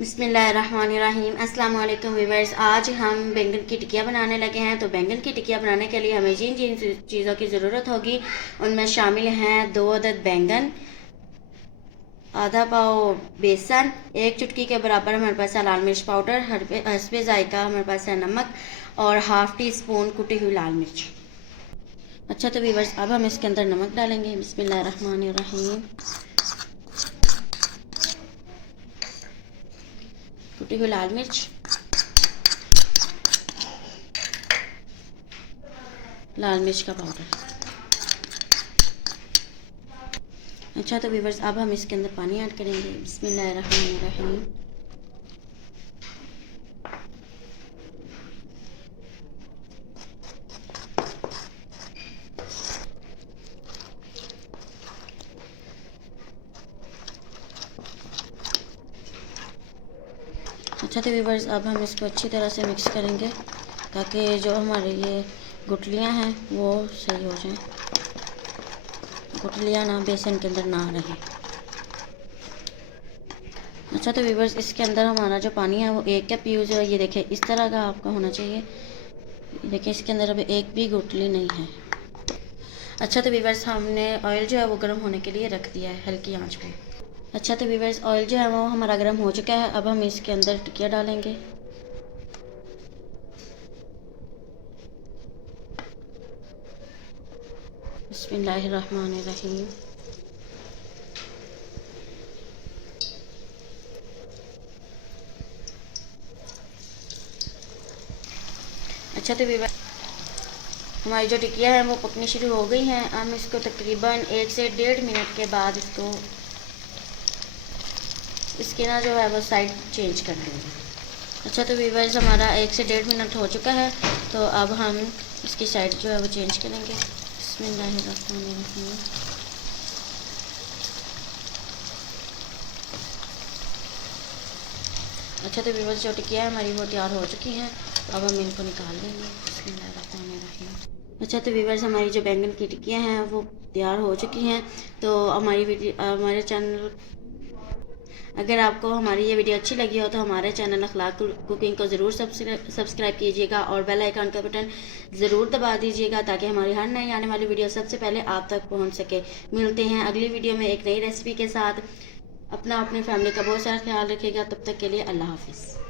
बिस्मिल्लाहिर्रहमानिर्रहीम। अस्सलाम वालेकुम व्यूअर्स। आज हम बैंगन की टिकिया बनाने लगे हैं। तो बैंगन की टिकिया बनाने के लिए हमें जिन जिन चीज़ों की ज़रूरत होगी उनमें शामिल हैं 2 अदद बैंगन, आधा पाव बेसन, 1 चुटकी के बराबर हमारे पास है लाल मिर्च पाउडर, हस्बे ज़ायका हमारे पास है नमक और हाफ़ टी स्पून कुटी हुई लाल मिर्च। अच्छा तो व्यूअर्स, अब हम इसके अंदर नमक डालेंगे। बिस्मिल्लाहिर्रहमानिर्रहीम। कुटी हुई लाल मिर्च, लाल मिर्च का पाउडर। अच्छा तो व्यूअर्स, अब हम इसके अंदर पानी ऐड करेंगे। बिस्मिल्लाहिर्रहमानिर्रहीम। अच्छा तो व्यूअर्स, अब हम इसको अच्छी तरह से मिक्स करेंगे ताकि जो हमारे ये गुठलियाँ हैं वो सही हो जाएं, गुठलियाँ ना बेसन के अंदर ना रहें। अच्छा तो व्यूअर्स, इसके अंदर हमारा जो पानी है वो 1 कप यूज़ है। ये देखें, इस तरह का आपका होना चाहिए। देखिए, इसके अंदर अभी एक भी गुठली नहीं है। अच्छा तो व्यूअर्स, हमने ऑयल जो है वो गर्म होने के लिए रख दिया है हल्की आंच पे। अच्छा तो व्यूअर्स, ऑयल जो है वो हमारा गर्म हो चुका है। अब हम इसके अंदर टिकिया डालेंगे। बिस्मिल्लाहिर्रहमानिर्रहीम। अच्छा तो व्यूअर्स, हमारी जो टिकिया है वो पकनी शुरू हो गई हैं। हम इसको तकरीबन 1 से 1.5 मिनट के बाद इसके ना जो है वो साइड चेंज कर देंगे। अच्छा तो व्यूअर्स, हमारा 1 से 1.5 मिनट हो चुका है। तो अब हम इसकी साइड जो है वो चेंज करेंगे। बिस्मिल्लाहिर्रहमानिर्रहीम। अच्छा तो व्यूअर्स, जो टिकिया है हमारी वो तैयार हो चुकी हैं। अब हम इनको निकाल लेंगे। बिस्मिल्लाहिर्रहमानिर्रहीम। अच्छा तो व्यूअर्स, हमारी जो बैंगन की टिकियाँ हैं वो तैयार हो चुकी हैं। तो हमारे चैनल, अगर आपको हमारी ये वीडियो अच्छी लगी हो तो हमारे चैनल अखलाक कुकिंग को ज़रूर सब्सक्राइब कीजिएगा और बेल आइकन का बटन ज़रूर दबा दीजिएगा ताकि हमारी हर नई आने वाली वीडियो सबसे पहले आप तक पहुंच सके। मिलते हैं अगली वीडियो में एक नई रेसिपी के साथ। अपना अपनी फैमिली का बहुत सारा ख्याल रखिएगा। तब तक के लिए अल्लाह हाफिज़।